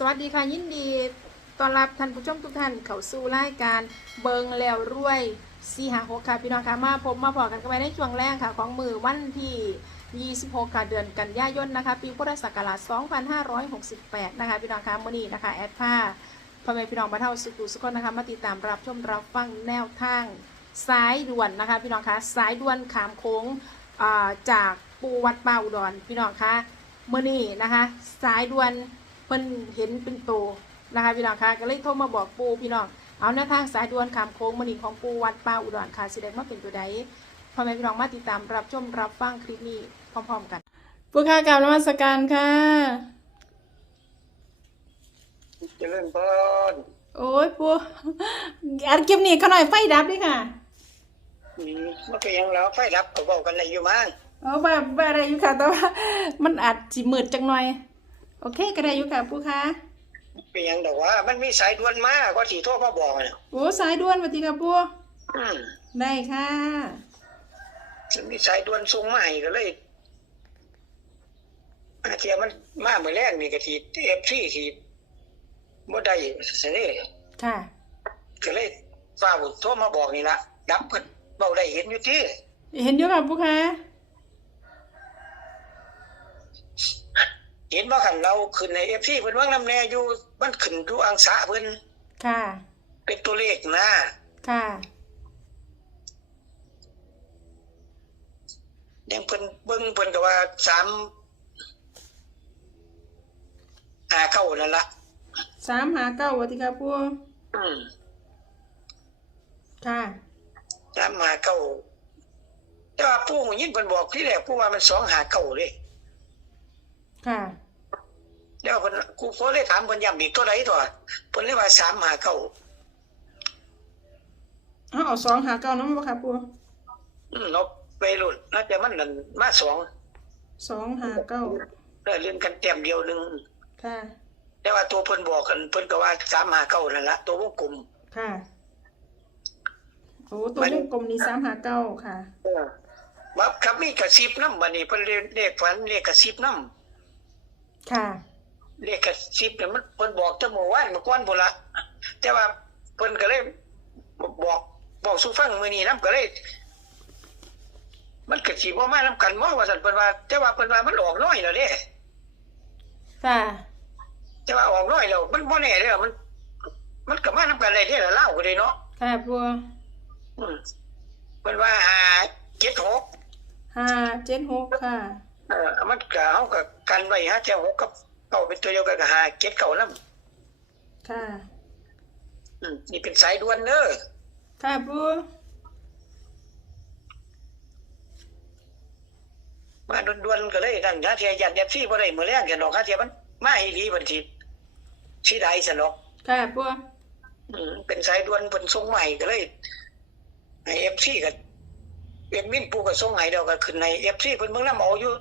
สวัสดีค่ะยินดีต้อนรับท่านผู้ชมทุกท่านเข้าสู่รายการเบิงแล้วรวยสีหาหกค่ะพี่น้องค่ะมาพบมาพอกันกันไปในช่วงแรกค่ะของมือวันที่ 26 ค่ะเดือนกันยายนนะคะ ปีพุทธศักราช 2568 นะคะพี่น้องค่ะมื่อนี้นะคะแอดผ้าพ่อแม่พี่น้องมาเท่าสุขุสุขคนนะคะมาติดตามรับชมรับฟังแนวทางสายด่วนนะคะ พี่น้องคะสายด่วนขามโค้งจากปูวัดป่าอุดรพี่น้องคะมื่อนี้นะคะ สายด่วน เพิ่นเห็นเป็นโตนะคะพี่น้องคะก็เลยโทรมาบอกปูพี่น้องเอาแนวทางสายด่วนขามโค้งมณีของปูวัดป่าอุดรค่ะสิได้มาเป็นตัวใดพ่อแม่พี่น้องมาติดตามรับชมรับฟังคลิปนี้พร้อมๆกันปูค่ะกราบนมัสการค่ะเจริญพรโอ้ยปูอัดคลิปนี้เขาหน่อยไฟดับด้วยค่ะอืมมันก็ยังเราไฟดับก็บอกกันในอยู่มั้งเอาแบบแบบอะไรอยู่ค่ะ แต่ว่ามันอาจสิมืดจังหน่อย โอเคก็ได้อยู่ค่ะปูค่ะเป็นหยังดอกว่า มันมีสายด่วนมาก็สีโทรมาบอกน่ะโอ้สายด่วนสวัสดีค่ะปูอืมได้ค่ะ มันมีสายด่วนส่งมาให้ก็เลยอาเทียมันมาเมื่อแรกนี่ก็ทีเอฟซีทีบ่ได้ซะนี่ค่ะ ก็เลยฟ้าวโทรมาบอกนี่ละดับเพิ่นเบาได้เห็นอยู่ที่ เห็นอยู่ค่ะปูค่ะ เห็นว่าคันเราขึ้นในเอฟซีเพิ่นว่างน้ำแน่อยู่มันขึ้นอยู่อังสะเพิ่นค่ะ เป็นตัวเลขนะค่ะยังเพิ่นเบิ่งเพิ่นก็ว่าสามหาเข้านั่นละสามหาเก้าวัติค่ะปูอืมค่ะสามหาเข้าแต่ว่าผู้หูยินเพิ่นบอกที่แรกผู้ว่ามันสองหาเข้าเลย ค่ะแล้วเพิ่นกูโฟเลยถามเพิ่นย้ำอีกตัวใดตัวเพิ่นเลยว่าสามหาเข้าเอาเอาสองหาเก้าน้ำบ่ค่ะปูอืมเนาะไปรุ่นน่าจะมันนั่นมาสองสองหาเก้าเออเรียนกันแต้มเดียวหนึงค่ะ แต่ว่าตัวเพิ่นบอกกันเพิ่นก็ว่าสามหาเข้านั่นละตัววงกลมค่ะโอ้ตัววงกลมนี้สามหาเก้าค่ะเออว่าครับมีกระซิบนำบัดนี้เพิ่นเรียนเลขฝันเลขกระซิบนำ ค่ะเลขกระซิบเนี่ยมันเพิ่นบอกจะเมื่อวานเมื่อก่อนพุ่นละแต่ว่าเพิ่นก็เลยบอกบอกสู่ฟังมื้อนี้นํก็เลย มันก็สิบ่มานํกันบ่ว่าซั่นเพิ่นว่า แต่ว่าเพิ่นว่ามันออกน้อยแล้วเด้ค่ะแต่ว่าออกน้อยแล้วมันบ่แน่เด้อมัน มันก็มานํกันได้เด้ล่ะลาวก็ได้เนาะค่ะปูอืมเพิ่นว่าหาเจ็ดหกห้าเจ็ดหกค่ะเออมันก็เฮาก็ กันไว้หาเจ้าหกกับเก้าเป็นตัวเดียวกันก็หาเจ็ดเก้านำค่ะ อืมนี่เป็นสายด่วนเด้อค่ะปูมาด่วนๆก็เลยนั่นถ้าเทียยันยันซี่บ่ได้มื้อแรงกันดอกถ้าเทียมันมาอีหลีบัดทีสิได้ซะเนาะค่ะปูอืมเป็นสายด่วนเพิ่นส่งมาให้ก็เลยให้ FC ก็เอ็ดมินปูก็ส่งให้แล้วก็ขึ้นใน FC เพิ่นเบิ่งนำเอาอยู่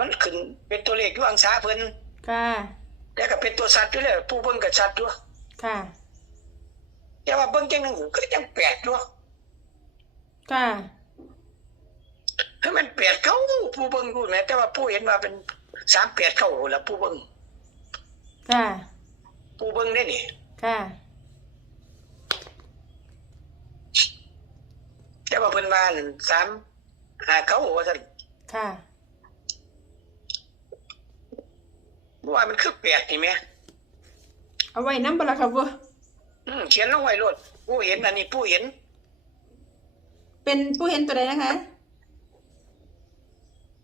มันขึ้นเป็นตัวเลขอยู่อังสาเพิ่นค่ะ แล้วก็เป็นตัวสัตว์อยู่แล้วผู้เบิ่งก็ชัดอยู่ค่ะ แต่ว่าเบิ่งจังหนึงก็ยังแปลกอยู่ค่ะ ให้มันแปลกเขาผู้เบิ่งอยู่แหมแต่ว่าผู้เห็นว่าเป็น389เข้าแล้วผู้เบิ่งค่ะ ผู้เบิ่งได้นี่ค่ะ แต่ว่าเพิ่นว่านั่นสามหาเขาว่าซั่นค่ะ ว่ามันคือแปลกนี่แหมเอาไว้น้ำบละค่ะปูอืมเขียนลงไว้โลดผู้เห็นอันนี้ผู้เห็น เป็นผู้เห็นตัวใดนะคะ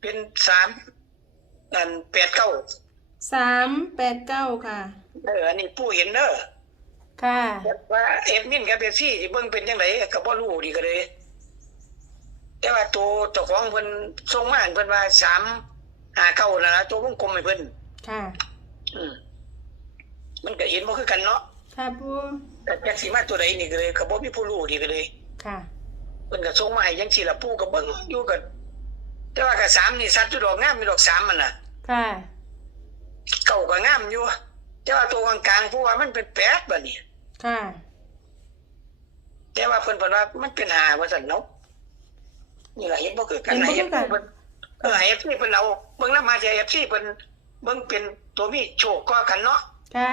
เป็นสามอันแปดเก้าสามแปดเก้าค่ะ เอออันนี้ผู้เห็นเด้อค่ะว่าเอ็ดมินกับเบซี่ที่เบิ่งเป็นจังไดก็บ่รู้ดีก็เลย แต่ว่าตัวเจ้าของเพิ่นส่งมาให้เพิ่นว่าสามหาเก้านั่นล่ะตัววงกลมให้เพิ่น ค่ะ อืมมันก็เห็นบ่คือกันเนาะค่ะปูแต่จักสิมาตัวใดนี่ก็เลยก็บ่มีผู้รู้ดีก็เลย ค่ะเพิ่นก็ส่งมาให้จังซี่ล่ะปู่ก็เบิ่งอยู่ก็แต่ว่าก็สามนี่สัตว์อยู่ดอกงามมีดอกสามมันน่ะ ค่ะเก่าก็งามอยู่ แต่ว่าตัวกลางๆผู้ว่ามันเป็นแปดบัดนี้ค่ะแต่ว่าเพิ่นเพิ่นว่ามันเป็นหาว่าซั่นเนาะนี่ล่ะเห็นบ่คือกันเห็นบ่คือกันเพิ่นเออให้ FC เพิ่นเอาเบิ่งนำมาจะ FC เพิ่น เบิ่งเป็นตัวมีโชคก็กันเนาะค่ะ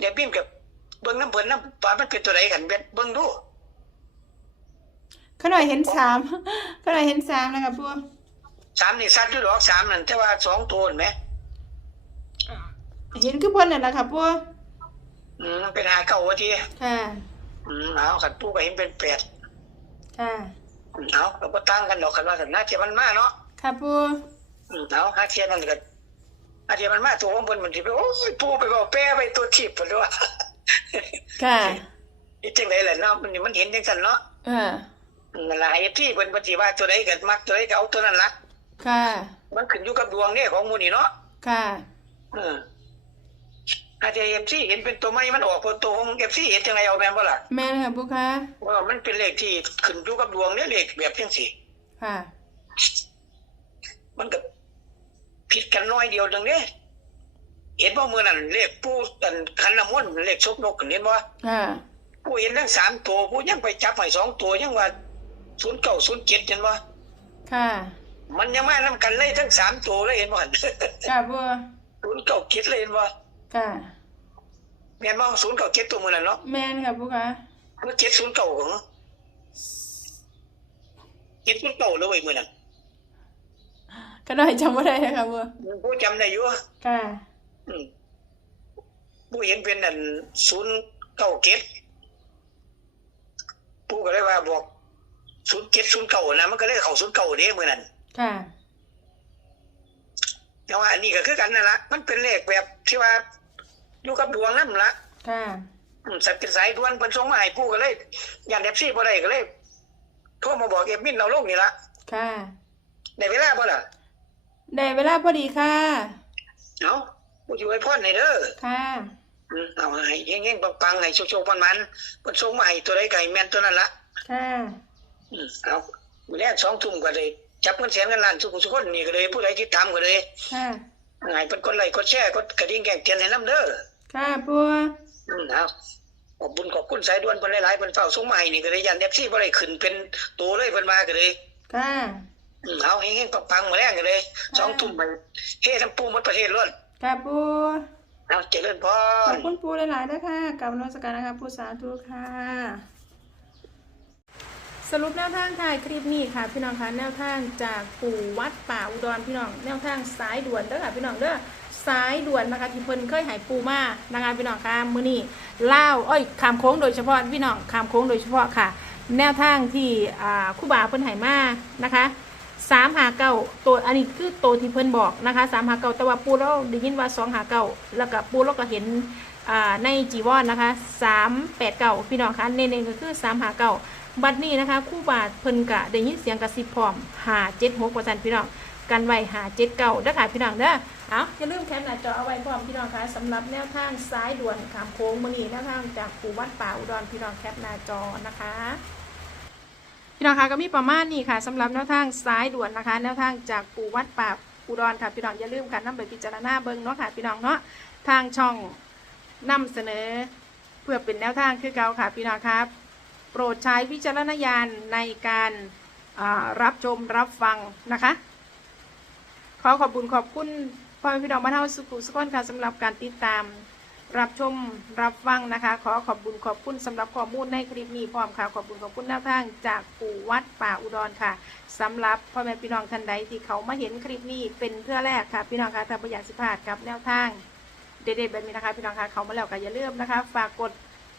เดี๋ยวพิมพ์กับเบิ่งน้ำเพิ่นน้ำปลามันเป็นตัวไหนกันเบ็ดเบิ่งดูเขาหน่อยเห็นสามเขาหน่อยเห็นสามนะคะปูสามนี่สัตว์อยู่ดอกสามนั่นแต่ว่าสองตัวเห็นไหมเห็นคือเพ่นนั่นแหละค่ะปูอืมเป็นหาเก่าวะทีค่ะ อืมเอาขันปูก็เห็นเป็นแปดค่ะอืมเอาเราก็ตั้งกันดอกคันว่ากันหน้าเทียมันมาเนาะค่ะปูอืมเอาหาเทียมันก็ หาเทียมันมาตัวของเพิ่นมันสิไปโอ้ยปูไปบอกแป้ไปตัวชีพเพิ่นว่าค่ะอีจังได๋ล่ะเนาะมันนี่มันเห็นจังซั่นเนาะเอออืมนั่นล่ะไอ้ที่เพิ่นปฏิว่าตัวใดก็มักตัวใดก็เอาตัวนั้นล่ะค่ะ มันขึ้นอยู่กับดวงเนี่ยของหมู่นี่เนาะค่ะเอออาจจะ FC เห็นเป็นตัวใหม่มันออกเป็นตัวของ FC เห็นจังไดเอาแม่นบ่ล่ะแม่นค่ะปูค่ะว่ามันเป็นเลขที่ขึ้นอยู่กับดวงเนี่ยเลขแบบจังซี่ค่ะมันก็ ผิดกันน้อยเดียวดังนี้เห็นว่ามือนั่นเลขผู้อันคันน้ำมนต์เลขซบนกกันเห็นว่าค่ะผู้เห็นทั้งสามตัวผู้ยังไปจับให้สองตัวยังว่าศูนย์เก้าศูนย์เจ็ดเห็นว่าค่ะ มันยังมานํกันเลยทั้งสามตัวเลยเห็นว่าค่ะปูศูนย์เก้าเจ็ดเลยเห็นว่าค่ะแม่นว่าศูนย์เก้าเจ็ดตัวมือนั่นเนาะแม่นค่ะปูค่ะมันเจ็ดศูนย์เก้าของเจ็ดศูนย์เก้าเลยเว้ยมือนั่น ก็หน่อยจำไม่ได้นะคะปูผู้จำได้อยู่ค่ะอืมผู้เห็นเป็นนั่นศูนย์เก้าเจ็ดผู้ก็เลยว่าบอกศูนย์เจ็ดศูนย์เก้านะมันก็เลยเข้าศูนย์เก้าเด้มือนั่นค่ะแต่ว่าอันนี้ก็คือกันนั่นละมันเป็นเลขแบบที่ว่าอยู่กับดวงนั่นละค่ะอืมสัตว์เป็นสายดวนเป็นส่งมาให้ผู้ก็เลยยันเอฟซีบ่ได้ก็เลยโทรมาบอกเอฟมินเราลงนี่ละค่ะในเวลาบ่ล่ะ ได้เวลาพอดีค่ะ เอาผู้อยู่ไว้พ่อในเด้อค่ะ อืมเอาให้เฮงๆปังๆให้โชคๆมันๆเพิ่นส่งมาให้ตัวใดก็ให้แม่นตัวนั้นละค่ะอืมเอามื้อแรกสองทุ่มก็เลยจับเงินแสนเงินล้านทุกทุกคนนี่ก็เลยผู้ใดที่ตามก็เลยค่ะให้เพิ่นกดไลค์กดแชร์กดกระดิ่งแจ้งเตือนให้นํเด้อค่ะปูอืมเอาขอบบุญขอบคุณสายด่วนเพิ่นหลายๆเพิ่นเฝ้าส่งมาให้นี่ก็เลยยัน FC บ่ได้ขึ้นเป็นตัวเลยเพิ่นมาก็เลยค่ะอืม เอาเฮงๆปังๆมื้อแรงก็เลยสองทุ่มไปเฮ้ทั้งปูหมดประเทศล้วนค่ะปูเอาเจริญพขอรบคุณปูหลายๆด้วยค่ะกลับนมัสการนะคะปูสาธุค่ะสรุปแนวทางถ่ายคลิปนี้ค่ะพี่น้องคะแนวทางจากปู่วัดป่าอุดรพี่น้องแนวทางสายด่วนเด้อค่ะพี่น้องเด้อสายด่วนนะคะที่เพิ่นเคยใหายปูมานะคะพี่น้องคะมื้อนี้เล่าวเอ้ยขามโค้งโดยเฉพาะพี่น้องขามโค้งโดยเฉพาะค่ะ แนวทางที่อ่าครู่บาเพิ่นใหายมานะคะ สามหาเก้าตัวอันนี้คือตัวที่เพิ่นบอกนะคะสามหาเก้าแต่ว่าปูเราได้ยินว่าสองหาเก้าแล้วก็ปูเราก็เห็นในจีวอนนะคะสามแปดเก่าพี่น้องคะเน้นๆก็คือสามหาเก่าบัดนี้นะคะคู่บาทเพิ่นกะได้ยินเสียงกระซิบพร้อมหาเจ็ดหกเปอร์เซ็นต์พี่น้องกันไว้หาเจ็ดเก่าเด้อค่ะพี่น้องเด้อเอาอย่าลืมแคปหน้าจอเอาไว้พร้อมพี่น้องคะสำหรับแนวทางซ้ายด่วนขามโค้งมือนี้แนวทางจากปู่วัดป่าอุดรพี่น้องแคปหน้าจอนะคะ พี่น้องคะก็มีประมาณนี้ค่ะสำหรับแนวทางซ้ายด่วนนะคะ แนวทางจากปู่วัดป่าอุดรค่ะพี่น้องอย่าลืมกันนำไปพิจารณาเบิ่งเนาะค่ะพี่น้องเนาะทางช่องนำเสนอ เพื่อเป็นแนวทางคือเก่าค่ะพี่น้องครับ โปรดใช้วิจารณญาณในการรับชมรับฟังนะคะ ขอขอบคุณขอบคุณพ่อแม่พี่น้องบ้านเฮาสุขุสุขนค่ะสำหรับการติดตาม รับชมรับฟังนะคะ ขอขอบคุณขอบคุณสำหรับข้อมูลในคลิปนี้พร้อมค่ะ ขอบคุณขอบคุณแนวทางจากปู่วัดป่าอุดรค่ะสำหรับพ่อแม่พี่น้องท่านใดที่เขามาเห็นคลิปนี้เป็นเพื่อแรกค่ะ พี่น้องคะถ้าประหยัดสิพลาดกับแนวทาง เด็ดๆแบบนี้นะคะ พี่น้องคะเขามาแล้วก็อย่าลืมนะคะ ฝากกด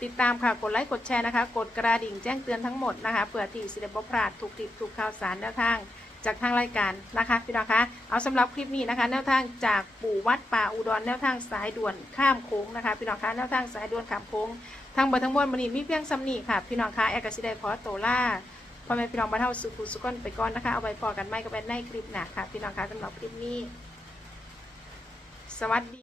ติดตามค่ะกดไลค์กดแชร์นะคะ กดกระดิ่งแจ้งเตือนทั้งหมดนะคะเพื่อที่สิเดบพลาดถูกติดถูกข่าวสารแนวทาง จากทางรายการนะคะพี่น้องคะเอาสำหรับคลิปนี้นะคะ แนวทางจากปู่วัดป่าอุดรแนวทางสายด่วนข้ามโค้งนะคะพี่น้องคะแนวทางสายด่วนข้ามโค้งทั้งหมดทั้งมวลมันนี้มีเพียงสำนีค่ะพี่น้องคะแอกสิได้ขอโตล่าพ่อแม่พี่น้องบ้านเฮาสุขุสุก่อนไปก่อนนะคะเอาไว้พอกันไม่ก็เป็นในคลิปหน้าค่ะพี่น้องคะสำหรับคลิปนี้ สวัสดี